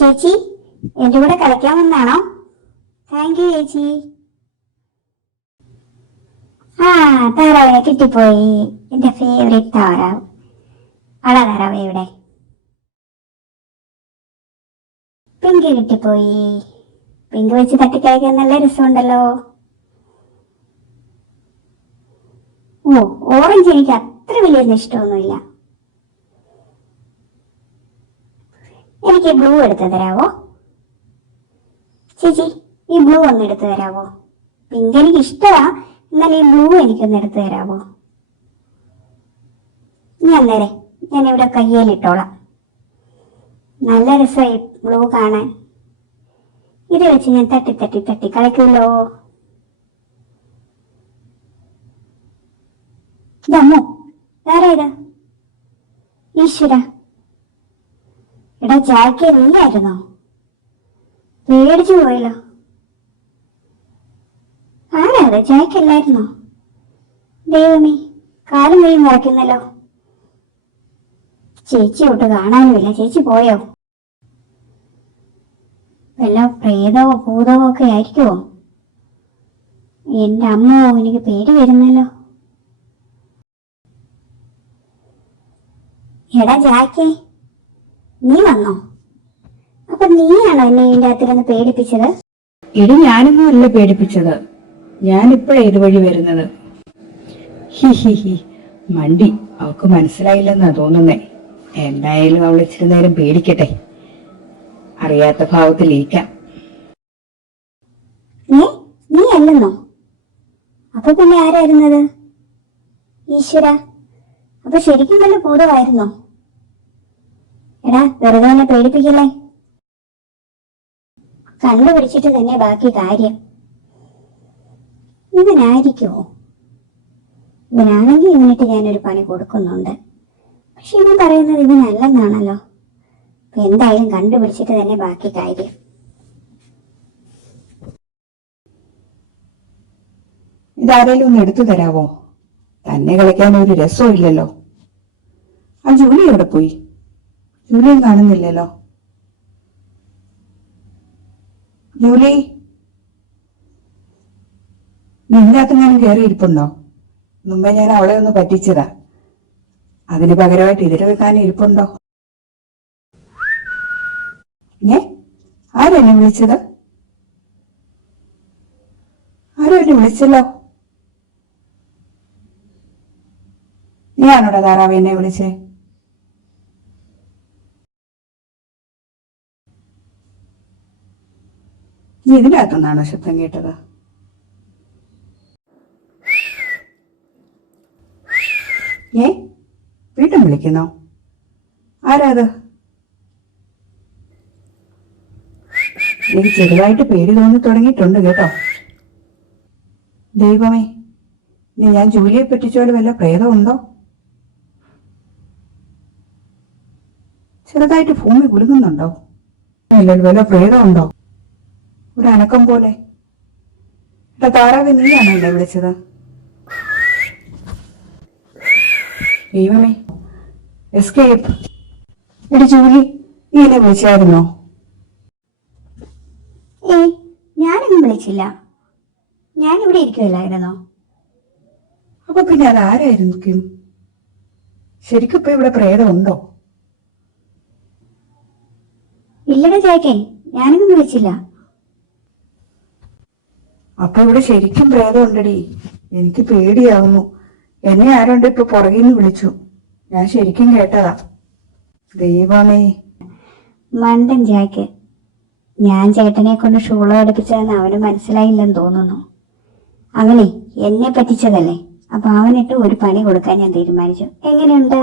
ചേച്ചി എന്റെ കൂടെ കളിക്കാൻ വന്നാണോ? താങ്ക് യു ചേച്ചി. ആ താറാവിനെ കിട്ടിപ്പോയി. എന്റെ ഫേവറേറ്റ് താറാവ്. താറാവ് ഇവിടെ. പിങ്ക് കിട്ടിപ്പോയി. പിങ്ക് വെച്ച് തട്ടിക്കഴിക്കാൻ നല്ല രസമുണ്ടല്ലോ. ഓ, ഓറഞ്ച് എനിക്ക് അത്ര വലിയ ഇഷ്ടമൊന്നുമില്ല. എനിക്ക് ബ്ലൂ എടുത്ത് തരാവോ ചേച്ചി? ഈ ബ്ലൂ ഒന്ന് എടുത്തു തരാവോ? പിങ്ക് എനിക്ക് ഇഷ്ടമാ, എന്നാൽ ഈ ബ്ലൂ എനിക്കൊന്ന് എടുത്തു തരാവോ? ഞാൻ ഇവിടെ കയ്യിലിട്ടോളാം. നല്ല രസമായി ബ്ലൂ കാണാൻ. ഇത് വെച്ച് ഞാൻ തട്ടി തട്ടി തട്ടി കളിക്കുമല്ലോ. ഇതമ്മോ, ആരാ? ഈശ്വര, എടാ ജാക്ക്, നീയായിരുന്നോ? പേടിച്ചു പോയല്ലോ. ആരാ അത്? ജാക്കല്ലായിരുന്നോ? ദൈവമേ, കാലും കൈയും മറക്കുന്നല്ലോ. ചേച്ചി ഒട്ട് കാണാനുമില്ല. ചേച്ചി പോയോ? വല്ല പ്രേതവോ ഭൂതവോ ഒക്കെ ആയിരിക്കുമോ? എന്റെ അമ്മോ, എനിക്ക് പേടി വരുന്നല്ലോ. എടാ ജാക്കേ, നീ വന്നോ? അപ്പൊ നീയാണോ എന്നെ ഇതിന്റെ അകത്തിരുന്ന് പേടിപ്പിച്ചത്? ഇടി ഞാനൊന്നും അല്ല പേടിപ്പിച്ചത്. ഞാനിപ്പോഴേ ഇതുവഴി വരുന്നത്. ഹി ഹി ഹി, മണ്ടി. അവൾക്ക് മനസ്സിലായില്ലെന്നാ തോന്നുന്നേ. എന്തായാലും അവൾ ഇച്ചിരി നേരം പേടിക്കട്ടെ. അറിയാത്ത ഭാവത്തിലിരിക്കാം. നീ അല്ലെന്നോ? അപ്പൊ പിന്നെ ആരായിരുന്നത്? ഈശ്വര, അപ്പൊ ശരിക്കും വല്ല ഭൂതമായിരുന്നോ? എടാ, വെറുതെ എന്നെ പേടിപ്പിക്കല്ലേ. കണ്ടുപിടിച്ചിട്ട് തന്നെ ബാക്കി കാര്യം. ഇവനായിരിക്കുമോ? ഇവനാണെങ്കിൽ ഇവനിട്ട് ഞാനൊരു പണി കൊടുക്കുന്നുണ്ട്. പക്ഷെ ഇവൻ പറയുന്നത് ഇവനല്ലെന്നാണല്ലോ. എന്തായാലും കണ്ടുപിടിച്ചിട്ട് തന്നെ ബാക്കി കാര്യം. ഇതാരേലും ഒന്ന് എടുത്തു തരാവോ? തന്നെ കളിക്കാൻ ഒരു രസവും ഇല്ലല്ലോ. ആ ജൂലി എവിടെ പോയി? ജൂലിയും കാണുന്നില്ലല്ലോ. ജൂലി, നിന്നകത്ത് ഞാൻ കയറി ഇരിപ്പുണ്ടോ? മുമ്പേ ഞാൻ അവളെ ഒന്ന് പറ്റിച്ചതാ. അതിന് പകരമായിട്ട് ഇതിൽ വെക്കാൻ ഇരിപ്പുണ്ടോ? ആരെന്നെ വിളിച്ചത്? ആരും എന്നെ വിളിച്ചല്ലോ. നീയാണോടാ താറാവ് എന്നെ വിളിച്ചേ? നീ ഇതിനകത്തുനിന്നാണോ ശബ്ദം കേട്ടത്? വീണ്ടും വിളിക്കുന്നോ? ആരാത്? എനിക്ക് ചെറുതായിട്ട് പേടി തോന്നി തുടങ്ങിയിട്ടുണ്ട് കേട്ടോ. ദൈവമേ, ഞാൻ ജൂലിയെ പറ്റിച്ചോലും വല്ല പ്രേതമുണ്ടോ? ചെറുതായിട്ട് ഭൂമി കുലുങ്ങുന്നുണ്ടോ? അല്ലെങ്കിൽ വല്ല പ്രേതമുണ്ടോ? ഒരു അനക്കം പോലെ. താറാവ്, നീയാണോ എന്നെ വിളിച്ചത്? ദൈവമേ, എസ്കേപ്പ്. എടി ജൂലി, നീ എന്നെ വിളിച്ചായിരുന്നോ? ഞാനൊന്നും വിളിച്ചില്ല. ഞാനിവിടെ ഇരിക്കുമല്ലായിരുന്നോ? അപ്പൊ പിന്നെ അതാരായിരിക്കും? ശരിക്കും ഇപ്പൊ ഇവിടെ പ്രേതമുണ്ടോ? ഇല്ലട ജാക്കേ, ഞാനൊന്നും വിളിച്ചില്ല. അപ്പൊ ഇവിടെ ശരിക്കും പ്രേതമുണ്ടടി. എനിക്ക് പേടിയാവുന്നു. എന്നെ ആരുണ്ട് ഇപ്പൊ പുറകിന്ന് വിളിച്ചു. ഞാൻ ശരിക്കും കേട്ടതാ. ദൈവമേ, മണ്ടൻ ജാക്ക്. ഞാൻ ചേട്ടനെ കൊണ്ട് ഷൂള അടുപ്പിച്ചതെന്ന് അവന് മനസ്സിലായില്ലെന്ന് തോന്നുന്നു. അവനെ എന്നെ പറ്റിച്ചതല്ലേ. അപ്പൊ അവനിട്ട് ഒരു പണി കൊടുക്കാൻ ഞാൻ തീരുമാനിച്ചു. എങ്ങനെയുണ്ട്?